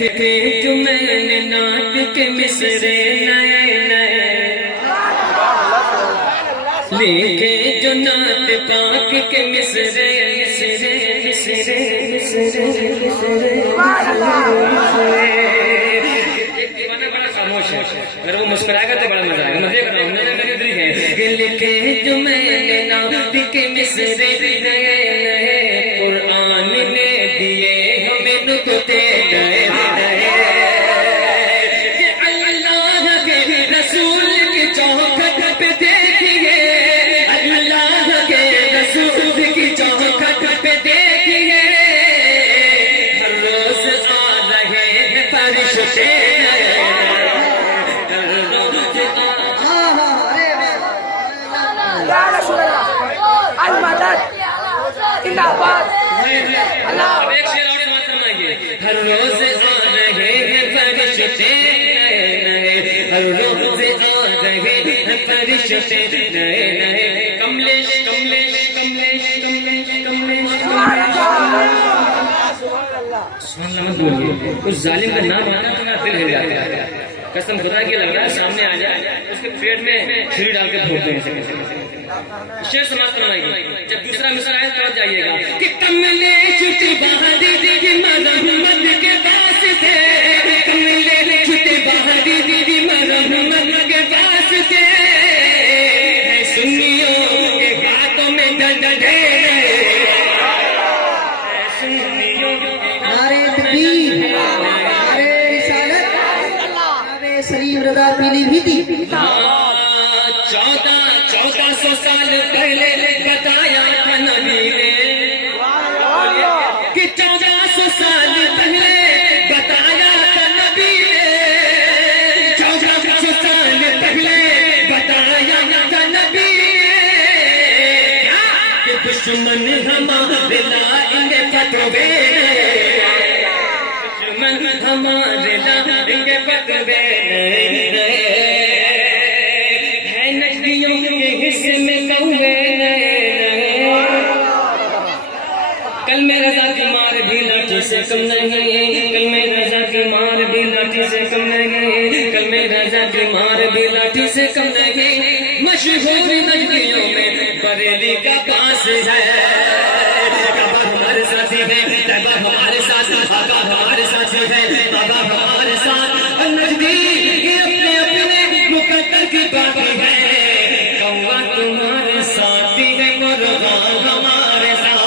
जो मैंने नात के मिसरे नए नए लेके जो नात पाक के मिसरे मिसरे मिसरे मिसरे मिसरे बड़ा खामोश है, अगर वो मुस्कुराएगा तो बड़ा मजा आएगा। मजे कर रहा हूँ, लिखे जो मैंने नात के मिसरे नए नए कुरान ने दिए हमें नुक्ते नए हर रोज आ रहे हैं फरिश्ते नए नए, हर रोज आ रहे हैं फरिश्ते नए नए। कमलेश कमलेश कमलेश कमलेश कमलेश उस जालिम का नाम आता तो मेरा दिल हिल जाता है। कसम खुदा की लग रहा है सामने आ जाए उसके पेट में छुरी डाल के फोड़ दें। शेर समाप्त करवाएगी। जब दूसरा मिसर आए तो जाइएगा कि कमलेश बहादी दीदी मरहमत के पास थे, कमलेश बहादी दीदी मरहमत के पास थे, सुन्नियों के हाथों में दर्द ढेर, सुन्नियों नारे तकबीर, नारे रिसालत, नारे सलीम रज़ा पीलीभीत। 1400 साल पहले बताया था नबी ने कि 1400 साल पहले बताया था नबी ने, 1400 साल पहले बताया था नबी ने कि दुश्मन हमारे लाएंगे फतवे, दुश्मन हमारे लाएंगे फतवे। कल में रजा की मार भी लाठी से कम नहीं, कल में रजा की मार भी लाठी से कम नहीं, कल में रजा की मार भी लाठी से कम नहीं। मशहूर नजरियों में बरेली का पास है, बाबा हमारे साथी है, बाबा हमारे साथ, बाबा हमारे साथी है, बाबा हमारे साथ। नजदी अपने अपने मुकद्दर की बात है, कौवा तुम्हारे साथी है, मुर्गा हमारे साथ।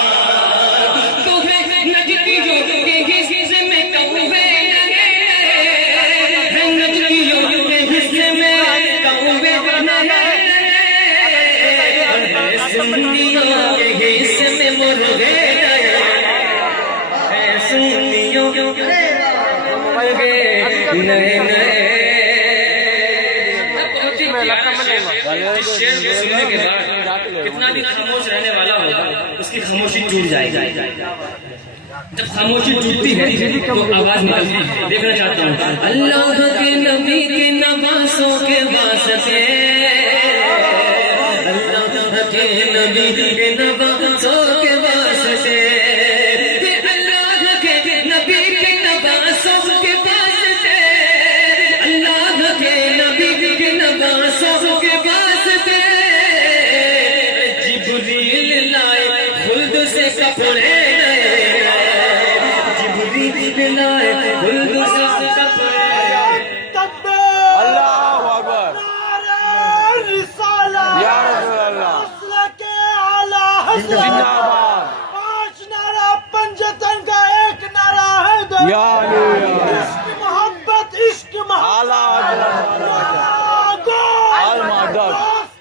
नए नए शेर को सुनने के बाद कितना भी खामोश रहने वाला होगा उसकी खामोशी टूट जाएगी। जब खामोशी टूटती है तो आवाज निकलती है। देखना चाहता हूँ अल्लाह के नबी के नवासों के वास्ते, अल्लाह के नबी के नवासों के वास्ते, अल्लाह के नबी के नवासों के वास्ते, अल्लाह के नबी के नवासों के वास्ते, जिब्रील लाए खुल्द से कपड़े, जिब्रील लाए खुल्द से कपड़े। अल्लाहु अकबर, या रसूल अल्लाह, जिंदाबाद। 5 नारा पंजतन का एक नारा है, या इश्क मोहब्बत, इश्क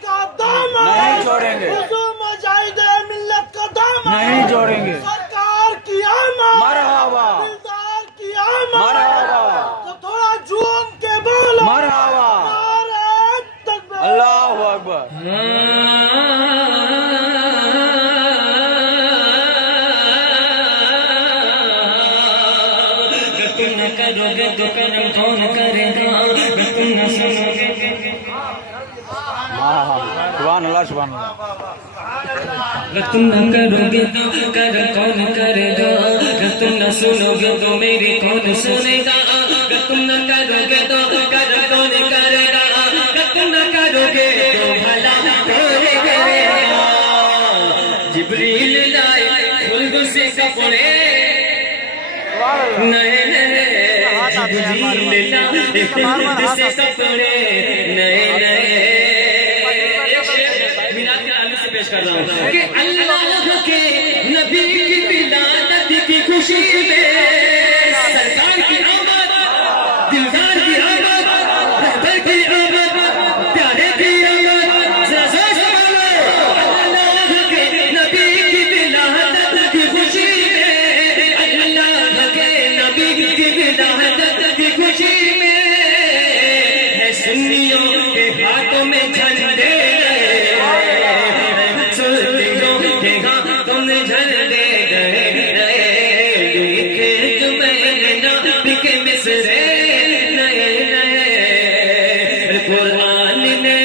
का दामन नहीं छोड़ेंगे, मुजाहिदे मिल्लत का दामन नहीं छोड़ेंगे। सरकार की आमद, मरहबा, दिलदार की आमद, मरहबा, तो थोड़ा झूम के बोलो मरहबा। नारे तकबीर। अल्लाहु अकबर। तुम न करोगे तो करम कौन करेगा, तुम न सुनोगे हाँ हाँ सुभान अल्लाह सुभान अल्लाह। अगर तुम न करोगे तो कर कौन करेगा, अगर तुम न सुनोगे तो मेरी कौन सुनेगा, अगर तुम न करोगे तो कर कौन करेगा, अगर तुम न करोगे तो भला कौन करेगा। जिब्रील लाए खुल्द से कपड़े नए नए, जिब्रील लाए खुल्द से कपड़े नए नए। पेश कर रहा हूँ कि अल्लाह के नबी की विलादत की खुशी में सरकार की आमद, दिलदार की आमद, रहबर की आमद, प्यारे की आमद। अल्लाह के नबी की विलादत की खुशी में, अल्लाह के नबी की विलादत की खुशी में है सुन्नियों के हाथों में झंडे, कुरान ने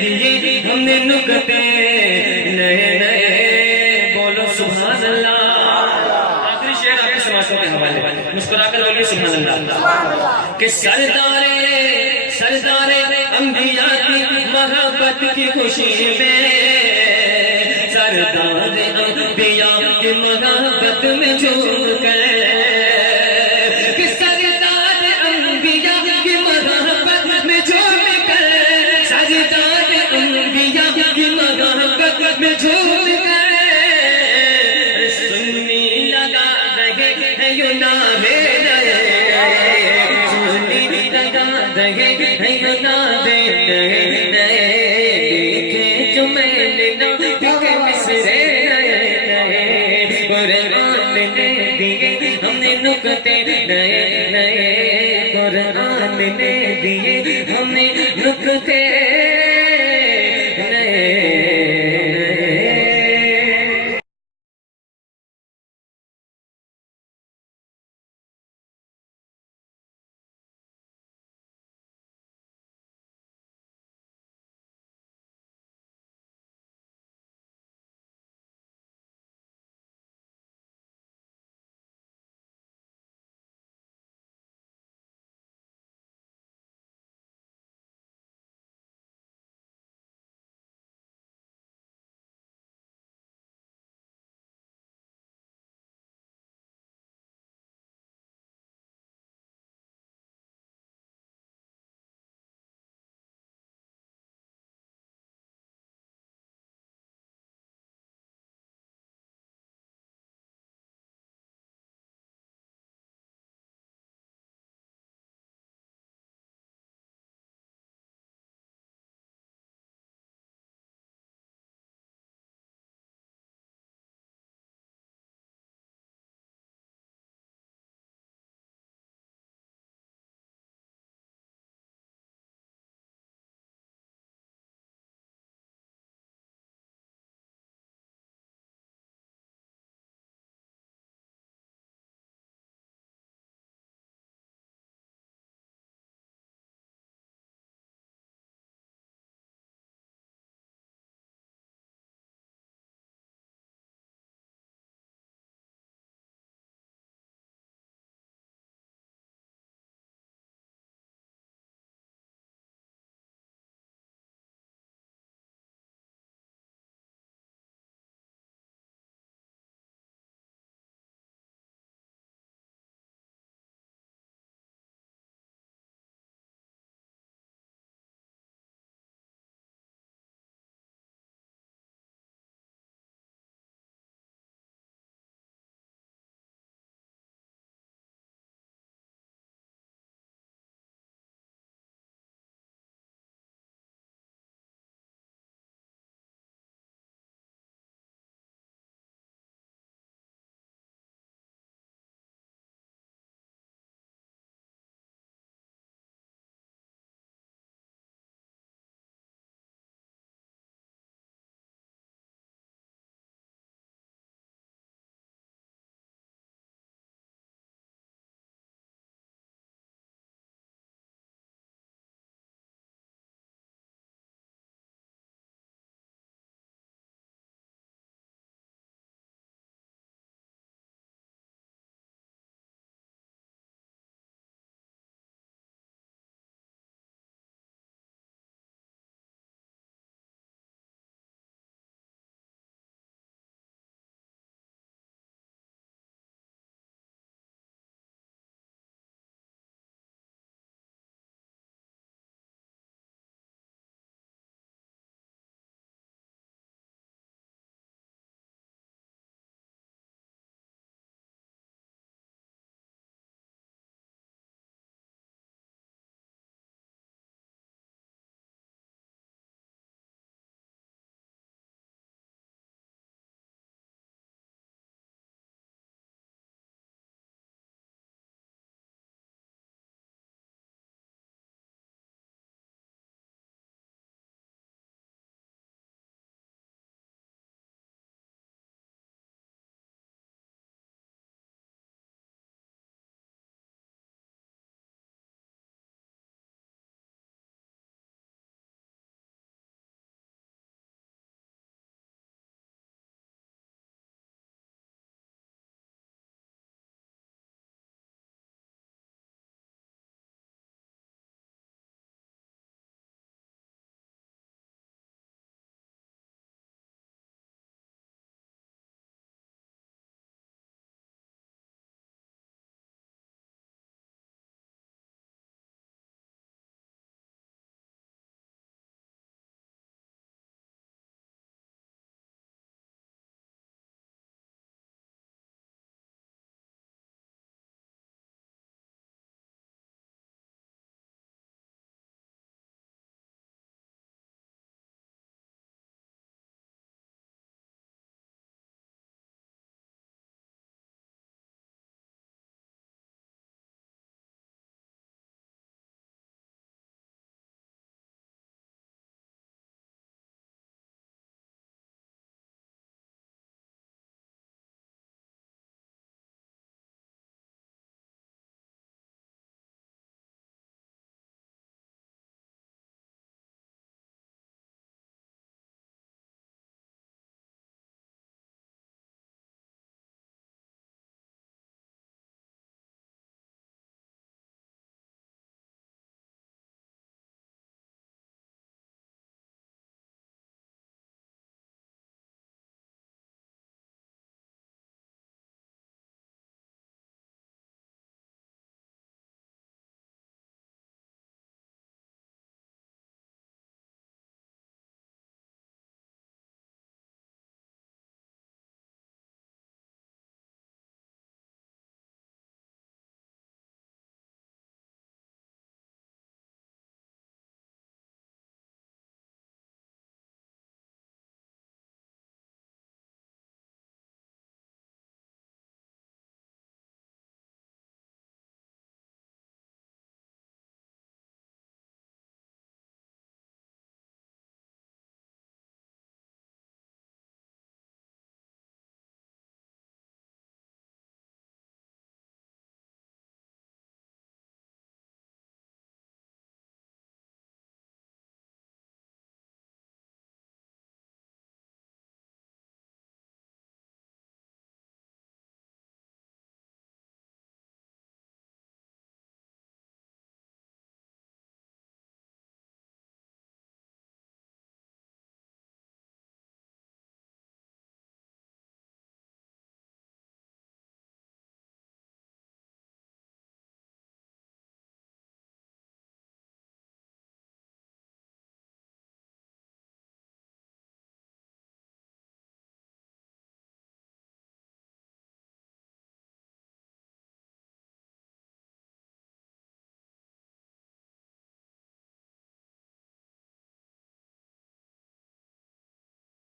दिए हमने नुक्ते नए नए। बोलो सुभान अल्लाह। आखिरी शेर आपके समाजों के हवाले, मुस्कुराकर बोलिए सुभान अल्लाह। कि सरदारे अंबिया की मोहब्बत की खुशी में, सरदारे अंबिया की मोहब्बत में झूम कर, में झूम गए सुन्नी लगा रहे हैं यू नारे रहे, सुन्नी लगा रहे हैं यू नारे रहे। देखे जो मैंने नबी के मिसरे नए नए, कुरान ने दिए हमने नुक्ते नए नए, कुरान ने दिए हमने नुक्ते